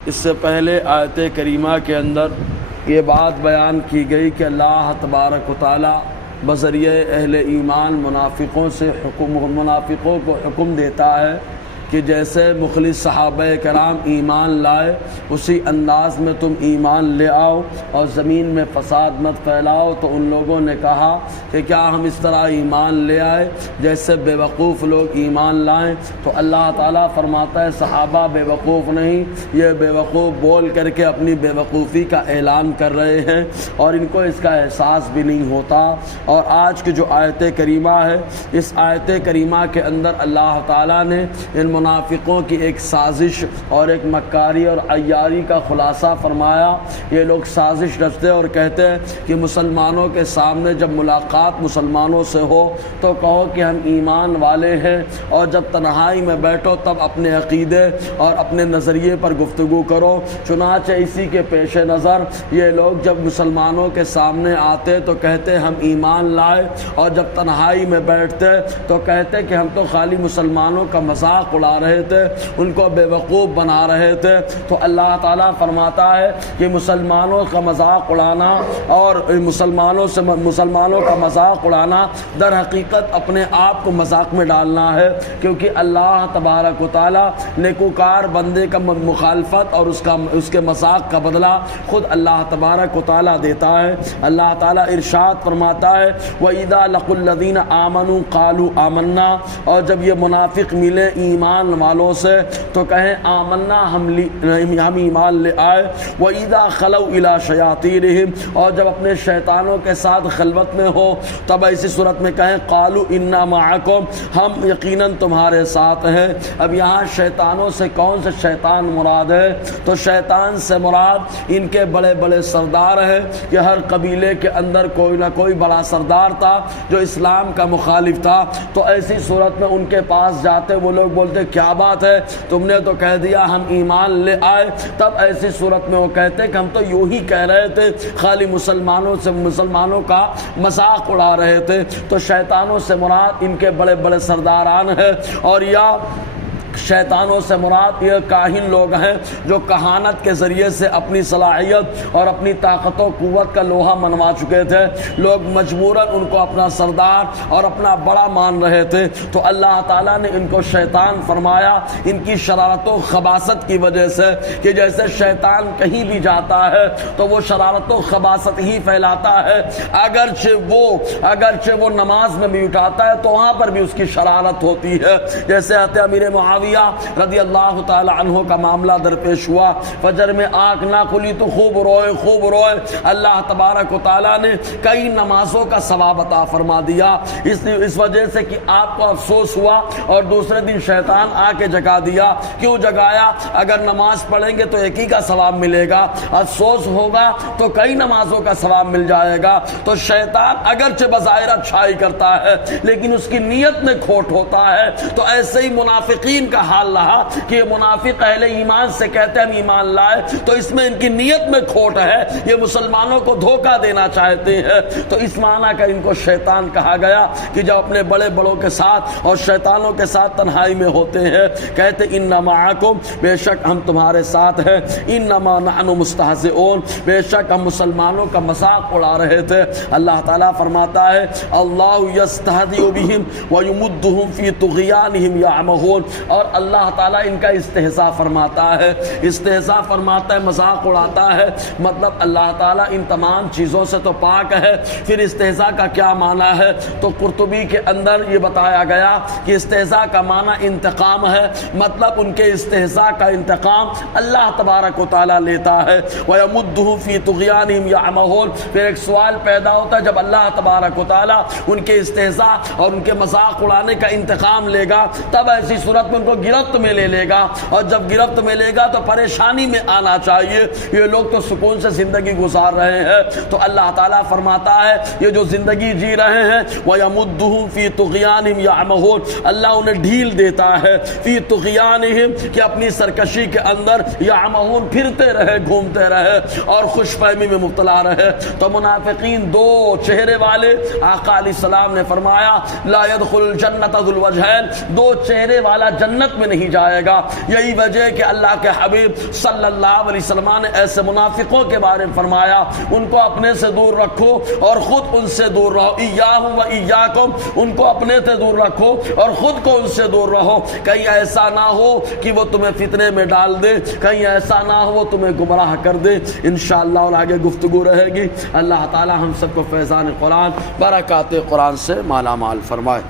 اس سے پہلے آیت کریمہ کے اندر یہ بات بیان کی گئی کہ اللہ تبارک و تعالی بذریعہ اہل ایمان منافقوں کو حکم دیتا ہے کہ جیسے مخلص صحابہ کرام ایمان لائے اسی انداز میں تم ایمان لے آؤ اور زمین میں فساد مت پھیلاؤ۔ تو ان لوگوں نے کہا کہ کیا ہم اس طرح ایمان لے آئے جیسے بے وقوف لوگ ایمان لائیں؟ تو اللہ تعالیٰ فرماتا ہے صحابہ بے وقوف نہیں، یہ بے وقوف بول کر کے اپنی بے وقوفی کا اعلان کر رہے ہیں اور ان کو اس کا احساس بھی نہیں ہوتا۔ اور آج کی جو آیت کریمہ ہے، اس آیت کریمہ کے اندر اللہ تعالیٰ نے ان منافقوں کی ایک سازش اور ایک مکاری اور عیاری کا خلاصہ فرمایا۔ یہ لوگ سازش رچتے اور کہتے ہیں کہ مسلمانوں کے سامنے جب ملاقات مسلمانوں سے ہو تو کہو کہ ہم ایمان والے ہیں، اور جب تنہائی میں بیٹھو تب اپنے عقیدے اور اپنے نظریے پر گفتگو کرو۔ چنانچہ اسی کے پیش نظر یہ لوگ جب مسلمانوں کے سامنے آتے تو کہتے ہم ایمان لائے، اور جب تنہائی میں بیٹھتے تو کہتے کہ ہم تو خالی مسلمانوں کا مذاق اڑا رہے تھے، ان کو بے وقوف بنا رہے تھے۔ تو اللہ تعالیٰ فرماتا ہے کہ مسلمانوں کا مذاق اڑانا اور مسلمانوں کا مذاق اڑانا در حقیقت اپنے آپ کو مذاق میں ڈالنا ہے، کیونکہ اللہ تبارک و تعالیٰ نیکوکار بندے کا مخالفت اور اس کے مذاق کا بدلہ خود اللہ تبارک و تعالیٰ دیتا ہے۔ اللہ تعالیٰ ارشاد فرماتا ہے وَإِذَا لَقُوا الَّذِينَ آمَنُوا قَالُوا آمَنَّا، اور جب یہ منافق ملے ایمان والوں سے تو کہیں آمنا ہم ایمان لے آئے۔ وَإِذَا خَلَوْا إِلَىٰ شَيَاطِينِهِمْ، اور جب اپنے شیطانوں کے ساتھ خلوت میں ہو تب ایسی صورت میں کہیں قَالُوا إِنَّا مَعَكُمْ، ہم یقیناً تمہارے ساتھ ہیں۔ اب یہاں شیطانوں سے کون سے شیطان مراد ہے؟ تو شیطان سے مراد ان کے بڑے بڑے سردار ہیں کہ ہر قبیلے کے اندر کوئی نہ کوئی بڑا سردار تھا جو اسلام کا مخالف تھا۔ تو ایسی صورت میں ان کے پاس جاتے وہ لوگ بولتے کیا بات ہے، تم نے تو کہہ دیا ہم ایمان لے آئے۔ تب ایسی صورت میں وہ کہتے کہ ہم تو یوں ہی کہہ رہے تھے، خالی مسلمانوں کا مذاق اڑا رہے تھے۔ تو شیطانوں سے مراد ان کے بڑے بڑے سرداران ہیں، اور یا شیطانوں سے مراد یہ کاہن لوگ ہیں جو کہانت کے ذریعے سے اپنی صلاحیت اور اپنی طاقت و قوت کا لوہا منوا چکے تھے۔ لوگ مجبوراً ان کو اپنا سردار اور اپنا بڑا مان رہے تھے۔ تو اللہ تعالیٰ نے ان کو شیطان فرمایا ان کی شرارت و خباثت کی وجہ سے، کہ جیسے شیطان کہیں بھی جاتا ہے تو وہ شرارت و خباثت ہی پھیلاتا ہے، اگرچہ وہ نماز میں بھی اٹھاتا ہے تو وہاں پر بھی اس کی شرارت ہوتی ہے۔ جیسے امیر معاویہ رضی اللہ تعالی عنہ کا معاملہ درپیش ہوا، فجر میں آنکھ نہ کھلی تو خوب روئے۔ اللہ تبارک و تعالیٰ نے کئی نمازوں کا ثواب عطا فرما دیا، اس وجہ سے کہ آپ کو افسوس ہوا اور دوسرے دن شیطان آ کے جگا دیا۔ کیوں جگایا؟ اگر نماز پڑھیں گے تو ایک ہی کا ثواب ملے گا، افسوس ہوگا تو کئی نمازوں کا ثواب مل جائے گا۔ تو شیطان اگرچہ بظاہر اچھائی کرتا ہے لیکن اس کی نیت میں کھوٹ ہوتا ہے۔ تو ایسے ہی منافقین کا حال رہا کہ یہ منافق اہل ایمان سے کہتے ہیں ہم ایمان لائے، تو اس میں ان کی نیت میں کھوٹ ہے، یہ مسلمانوں کو دھوکہ دینا چاہتے ہیں۔ تو اس معنی کا ان کو شیطان کہا گیا کہ جب اپنے بڑے بڑوں کے ساتھ اور شیطانوں کے ساتھ تنہائی میں ہوتے ہیں کہتے انما معکم، بے شک ہم تمہارے ساتھ ہیں، انما نحن مستہزئون، بے شک ہم مسلمانوں کا مذاق اڑا رہے تھے۔ اللہ تعالیٰ فرماتا ہے اللہ یستہزئ بہم ویمدہم فی طغیانہم یعمہون، اور اللہ تعالیٰ ان کا استہزاء فرماتا ہے، مذاق اڑاتا ہے۔ مطلب اللہ تعالیٰ ان تمام چیزوں سے تو پاک ہے، پھر استہزاء کا کیا معنی ہے؟ تو قرطبی کے اندر یہ بتایا گیا کہ استہزاء کا معنی انتقام ہے، مطلب ان کے استہزاء کا انتقام اللہ تبارک و تعالیٰ لیتا ہے۔ وَيَمُدُّهُ فِي طُغْيَانِهِمْ يَعْمَهُونَ، پھر ایک سوال پیدا ہوتا ہے جب اللہ تبارک و تعالیٰ ان کے استہزاء اور ان کے مذاق اڑانے کا انتقام لے گا تب ایسی صورت میں ان کو گرفت میں لے لے گا، اور جب گرفت میں لے گا تو پریشانی میں آنا چاہیے۔ یہ لوگ تو سکون سے زندگی گزار رہے ہیں، تو اللہ تعالیٰ فرماتا ہے یہ جو زندگی جی رہے ہیں وَيَمُدُّهُمْ فِي طُغْيَانِهِمْ يَعْمَهُونَ، اللہ انہیں ڈھیل دیتا ہے فی طغیانہم، کہ اپنی سرکشی کے اندر یعمہون، پھرتے رہے، گھومتے رہے اور خوش فہمی میں مبتلا رہے۔ تو منافقین دو چہرے والے، آقا علیہ السلام نے فرمایا لا يدخل الجنت ذو الوجہین، دو چہرے والا جنت جنت میں نہیں جائے گا۔ یہی وجہ ہے کہ اللہ کے حبیب صلی اللہ علیہ وسلم نے ایسے منافقوں کے بارے میں فرمایا ان کو اپنے سے دور رکھو اور خود ان سے دور رہو، ایاہم و ایاکم، ان کو اپنے سے دور رکھو اور خود کو ان سے دور رہو، کہیں ایسا نہ ہو کہ وہ تمہیں فتنے میں ڈال دے، کہیں ایسا نہ ہو وہ تمہیں گمراہ کر دے۔ انشاءاللہ اور آگے گفتگو رہے گی۔ اللہ تعالی ہم سب کو فیضان قرآن، برکات قرآن سے مالا مال فرمائے۔